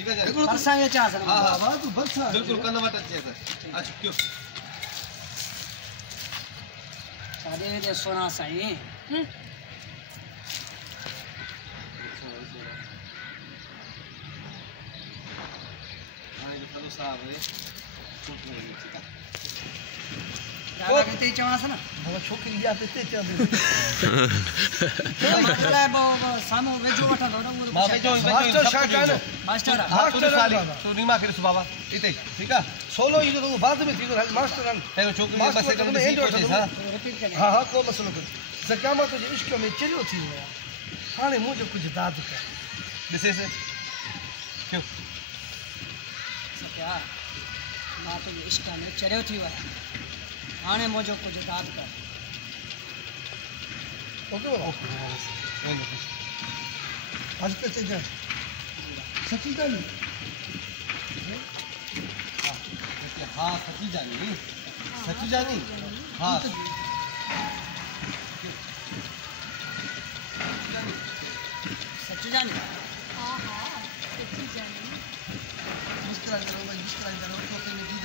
ठीक है बिल्कुल बरसा ये चाह सर हां बाबा तू बरसा बिल्कुल कन्न वट अचे सर अच्छा क्यों सारे दे सोना साईं हां ये फलो साहब है छोकरी है ठीक है दादा कहते ही चवास ना वो छोकरी या पे ते चंद मतलब वो सामो वेजो वठा दो ना वो मास्टर शाकान मास्टर साली तो रीमा फिर बाबा इते ठीक है सोलो ये तो बाद में थी तो मास्टर तेरो छोकरी बस सेकंड में एंड होता था रिपीट कर हां हां को मसलो कर जकामा तो इश्क में चलियो थी हुआ हाने मुझे कुछ दाद कर दिस इज क्यों क्या मां तो इश्क में चरियो थी हुआ हाने मुझे कुछ दाद कर ओके आज पे से जा सच्ची जानी हां सच्ची जानी हां सच्ची जानी हां हां सच्ची जानी मुस्कुरा करो तो के में